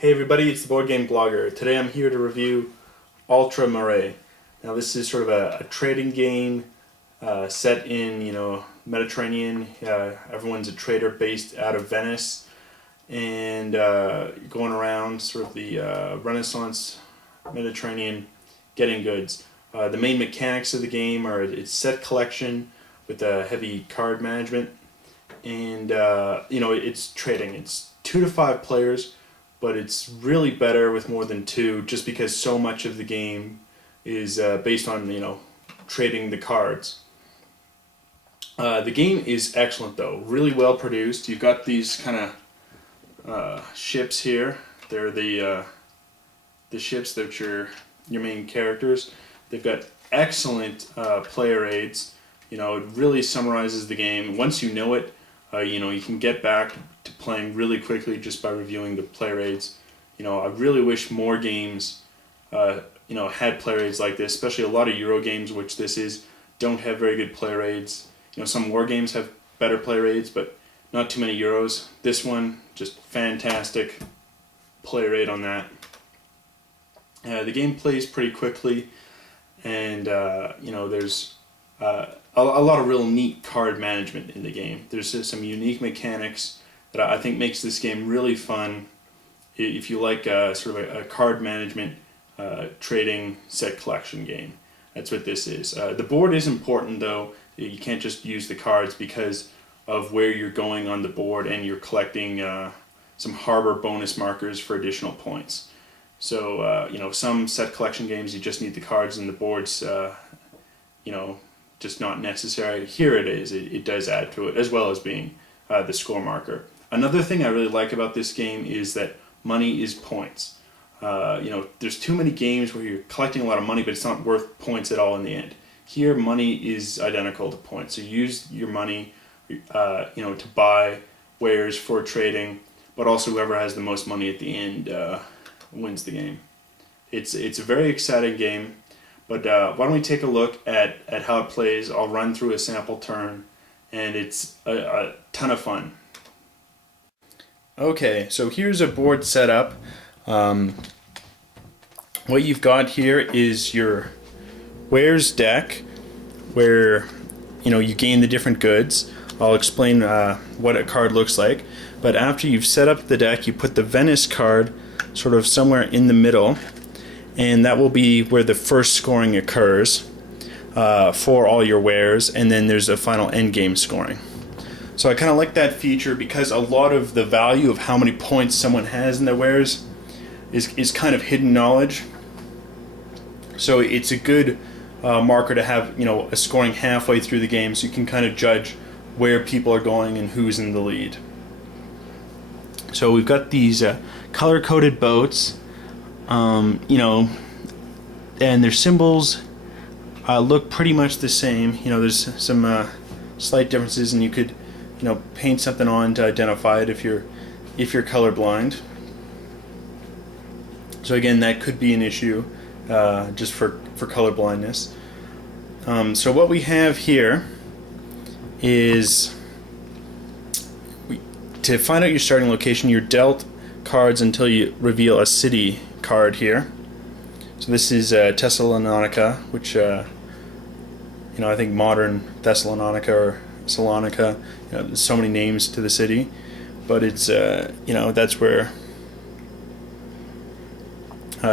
Hey everybody, it's the Board Game Blogger. Today I'm here to review Oltre Mare. Now this is sort of a trading game set in, Mediterranean. Everyone's a trader based out of Venice and going around sort of the Renaissance Mediterranean getting goods. The main mechanics of the game are it's set collection with heavy card management and it's trading. It's 2 to 5 players, but it's really better with more than 2 just because so much of the game is based on trading the cards. The game is excellent though, really well produced. You've got these kind of ships here. They're the ships that are your main characters. They've got excellent player aids. It really summarizes the game. Once you know it, you can get back to playing really quickly just by reviewing the player aids. I really wish more games, had player aids like this. Especially a lot of Euro games, which this is, don't have very good player aids. Some war games have better player aids, but not too many Euros. This one, just fantastic player aid on that. The game plays pretty quickly, and there's a lot of real neat card management in the game. There's some unique mechanics that I think makes this game really fun if you like sort of a card management trading set collection game. That's what this is. The board is important though. You can't just use the cards because of where you're going on the board, and you're collecting some harbor bonus markers for additional points. So some set collection games you just need the cards, and the board's just not necessary. Here it is. It does add to it, as well as being the score marker. Another thing I really like about this game is that money is points. There's too many games where you're collecting a lot of money, but it's not worth points at all in the end. Here, money is identical to points. So you use your money, to buy wares for trading, but also whoever has the most money at the end wins the game. It's a very exciting game. But why don't we take a look at how it plays. I'll run through a sample turn, and it's a ton of fun. Okay, so here's a board setup. What you've got here is your wares deck, where you gain the different goods. I'll explain what a card looks like. But after you've set up the deck, you put the Venice card sort of somewhere in the middle, and that will be where the first scoring occurs for all your wares, and then there's a final end game scoring. So I kind of like that feature because a lot of the value of how many points someone has in their wares is kind of hidden knowledge. So it's a good marker to have a scoring halfway through the game, so you can kind of judge where people are going and who's in the lead. So we've got these color-coded boats. And their symbols look pretty much the same. There's some slight differences, and you could paint something on to identify it if you're colorblind. So again, that could be an issue just for color blindness. So what we have here is, to find out your starting location, you're dealt cards until you reveal a city card here. So this is Thessalonica, which I think modern Thessalonica or Salonika. There's so many names to the city, but it's that's where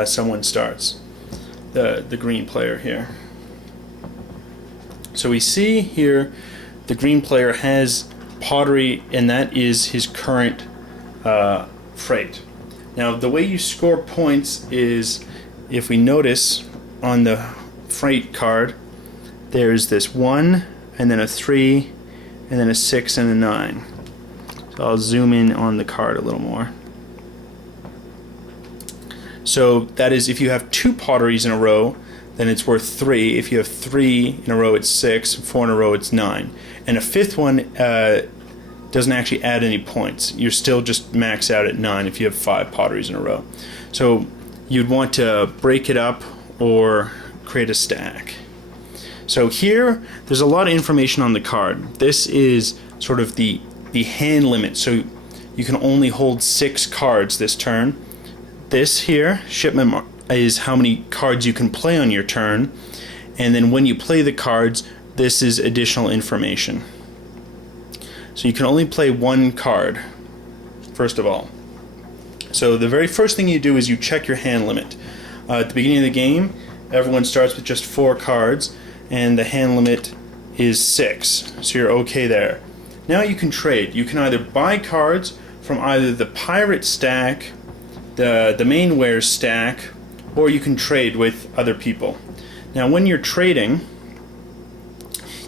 someone starts. The green player here. So we see here the green player has pottery, and that is his current freight. Now the way you score points is, if we notice on the freight card, there's this 1 and then a 3 and then a 6 and a 9. So I'll zoom in on the card a little more. So that is, if you have 2 potteries in a row, then it's worth 3. If you have 3 in a row, it's 6. 4 in a row, it's 9. And a 5th one doesn't actually add any points. You're still just max out at 9 if you have 5 potteries in a row. So you'd want to break it up or create a stack. So here, there's a lot of information on the card. This is sort of the hand limit. So you can only hold 6 cards this turn. this here, shipment, is how many cards you can play on your turn, and then when you play the cards, this is additional information. So you can only play one card, first of all. So the very first thing you do is you check your hand limit. At the beginning of the game, everyone starts with just 4 cards, and the hand limit is 6, so you're okay there. Now you can trade. You can either buy cards from either the pirate stack, the main wares stack, or you can trade with other people. Now when you're trading,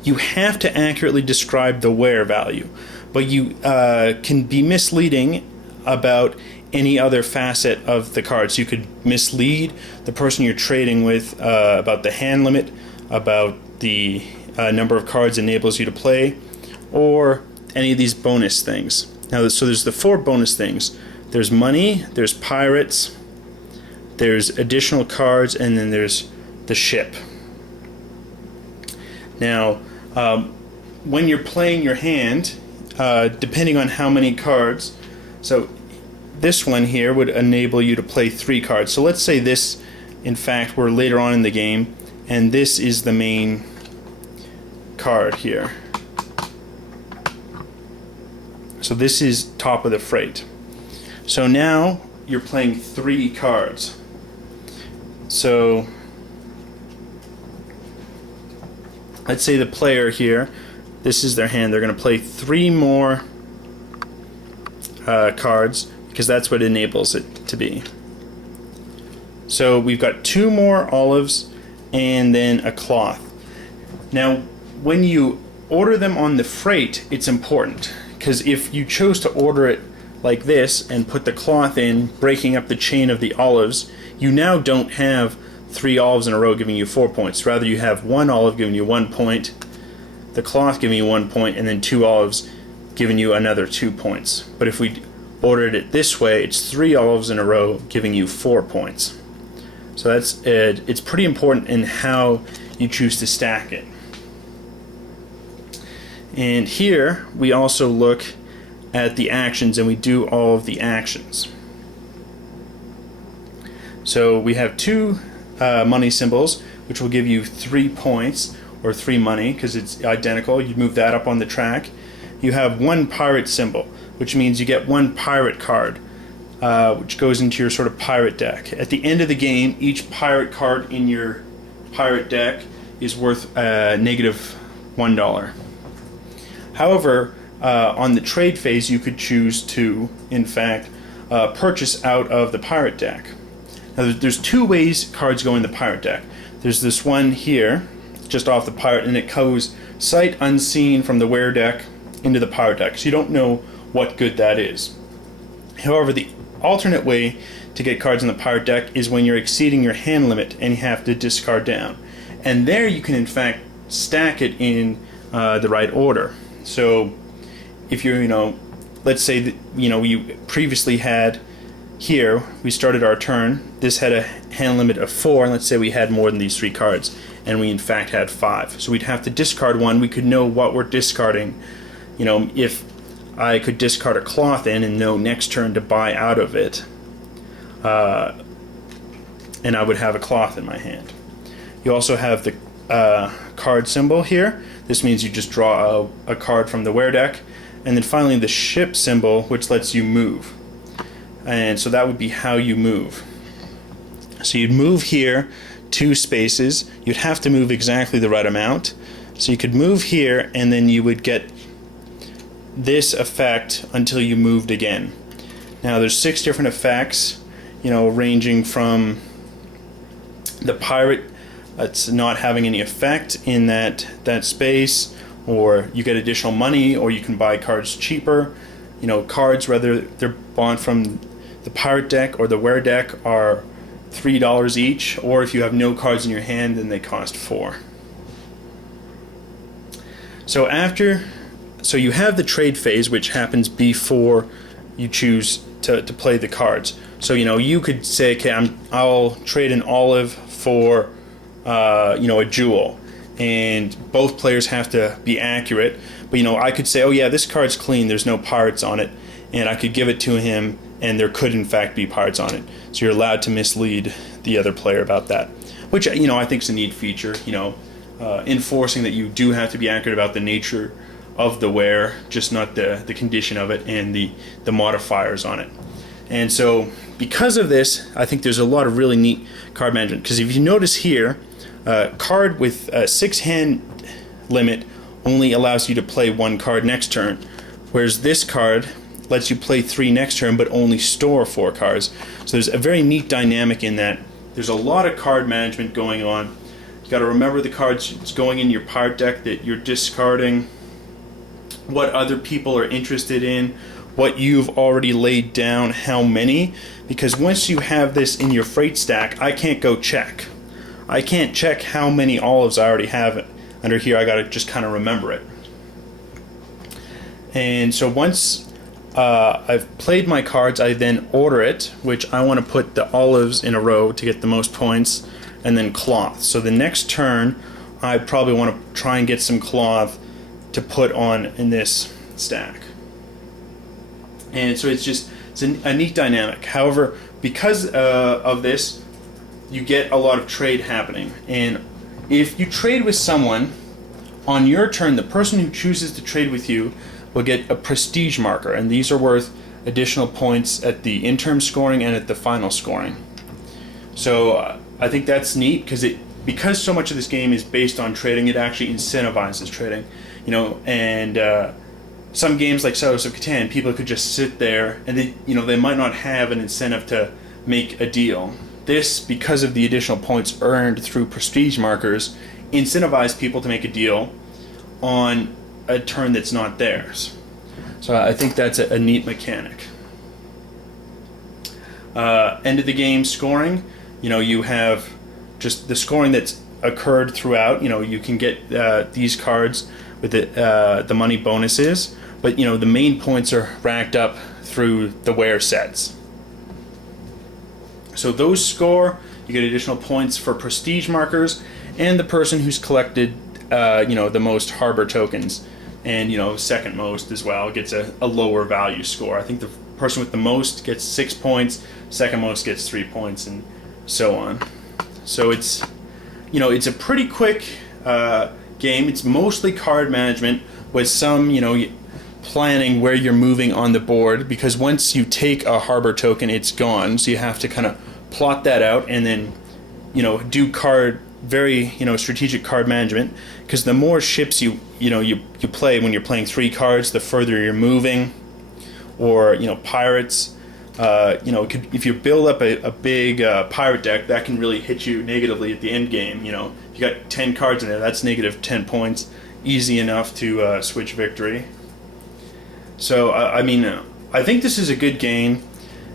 you have to accurately describe the wear value, but you can be misleading about any other facet of the cards. You could mislead the person you're trading with about the hand limit, about the number of cards it enables you to play, or any of these bonus things. Now, so there's the 4 bonus things. There's money, there's pirates, there's additional cards, and then there's the ship. Now, when you're playing your hand, depending on how many cards, so this one here would enable you to play 3 cards. So let's say this, in fact, we're later on in the game, and this is the main card here. So this is top of the freight. So now you're playing 3 cards. So let's say the player here, this is their hand, they're going to play 3 more cards, because that's what enables it to be. So we've got 2 more olives and then a cloth. Now when you order them on the freight, it's important, because if you chose to order it like this and put the cloth in, breaking up the chain of the olives, you now don't have 3 olives in a row giving you 4 points. Rather, you have 1 olive giving you 1 point, the cloth giving you 1 point, and then 2 olives giving you another 2 points. But if we ordered it this way, it's 3 olives in a row giving you 4 points. So that's it's pretty important in how you choose to stack it. And here we also look at the actions, and we do all of the actions. So we have 2 money symbols, which will give you 3 points, or 3 money, because it's identical. You move that up on the track. You have 1 pirate symbol, which means you get 1 pirate card, which goes into your sort of pirate deck. At the end of the game, each pirate card in your pirate deck is worth negative $1. However, on the trade phase, you could choose to, in fact, purchase out of the pirate deck. Now, there's 2 ways cards go in the pirate deck. There's this one here, just off the pirate, and it goes sight unseen from the wear deck into the pirate deck, so you don't know what good that is. However, the alternate way to get cards in the pirate deck is when you're exceeding your hand limit and you have to discard down. And there you can, in fact, stack it in the right order. So if you're, let's say that, we previously had here, we started our turn, this had a hand limit of 4, and let's say we had more than these 3 cards, and we in fact had 5. So we'd have to discard 1. We could know what we're discarding. If I could discard a cloth in and know next turn to buy out of it, and I would have a cloth in my hand. You also have the card symbol here. This means you just draw a card from the wear deck. And then finally the ship symbol, which lets you move. And so that would be how you move. So you'd move here 2 spaces. You'd have to move exactly the right amount. So you could move here, and then you would get this effect until you moved again. Now there's 6 different effects, ranging from the pirate that's not having any effect in that space, or you get additional money, or you can buy cards cheaper. Cards, whether they're bought from the pirate deck or the wear deck, are $3 each, or if you have no cards in your hand, then they cost 4. So you have the trade phase, which happens before you choose to play the cards. So you could say, okay, I'll trade an olive for a jewel, and both players have to be accurate. But I could say, oh yeah, this card's clean, there's no pirates on it, and I could give it to him, and there could in fact be pirates on it. So you're allowed to mislead the other player about that, which I think is a neat feature. Enforcing that you do have to be accurate about the nature of the ware, just not the condition of it and the modifiers on it. And so because of this, I think there's a lot of really neat card management. Because if you notice here, card with a 6-hand limit only allows you to play 1 card next turn, whereas this card lets you play 3 next turn but only store 4 cards. So there's a very neat dynamic in that. There's a lot of card management going on. You got to remember the cards that's going in your pirate deck that you're discarding, what other people are interested in, what you've already laid down, how many, because once you have this in your freight stack, I can't go check. I can't check how many olives I already have under here. I got to just kind of remember it. And so once I've played my cards, I then order it, which I want to put the olives in a row to get the most points, and then cloth. So the next turn, I probably want to try and get some cloth to put on in this stack. And so it's a neat dynamic. However, because of this, you get a lot of trade happening. And if you trade with someone, on your turn, the person who chooses to trade with you will get a prestige marker, and these are worth additional points at the interim scoring and at the final scoring. So I think that's neat because so much of this game is based on trading. It actually incentivizes trading, and some games like Settlers of Catan, people could just sit there and they might not have an incentive to make a deal. This, because of the additional points earned through prestige markers, incentivize people to make a deal on a turn that's not theirs. So I think that's a neat mechanic. End of the game scoring, you have just the scoring that's occurred throughout. You can get these cards with the money bonuses, but the main points are racked up through the wear sets. So those score, you get additional points for prestige markers, and the person who's collected the most harbor tokens, and second most as well, gets a lower value score. I think the person with the most gets 6 points, second most gets 3 points, and so on. So it's a pretty quick game. It's mostly card management with some planning where you're moving on the board, because once you take a harbor token, it's gone. So you have to kind of plot that out and then do very strategic card management, because the more ships you play when you're playing 3 cards, the further you're moving. Or pirates, if you build up a big pirate deck, that can really hit you negatively at the end game. If you got 10 cards in there, that's negative 10 points, easy enough to switch victory. So I think this is a good game.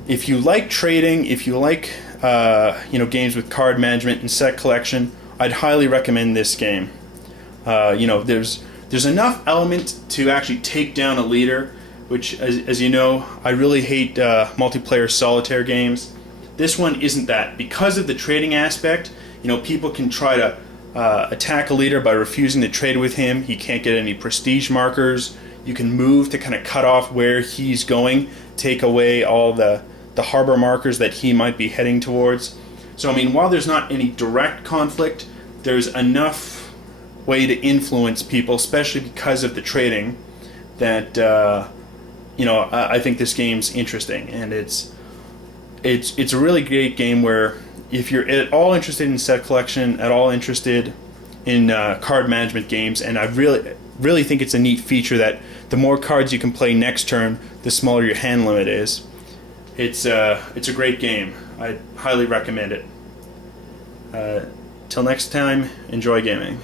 If you like trading, if you like games with card management and set collection, I'd highly recommend this game. There's enough element to actually take down a leader, which, as you know, I really hate multiplayer solitaire games. This one isn't that. Because of the trading aspect, people can try to attack a leader by refusing to trade with him. He can't get any prestige markers. You can move to kind of cut off where he's going, take away all the harbor markers that he might be heading towards. So while there's not any direct conflict, there's enough way to influence people, especially because of the trading, that I think this game's interesting. And it's a really great game where if you're at all interested in set collection, at all interested in card management games, and I really think it's a neat feature that the more cards you can play next turn, the smaller your hand limit is. It's a great game. I highly recommend it. Till next time, enjoy gaming.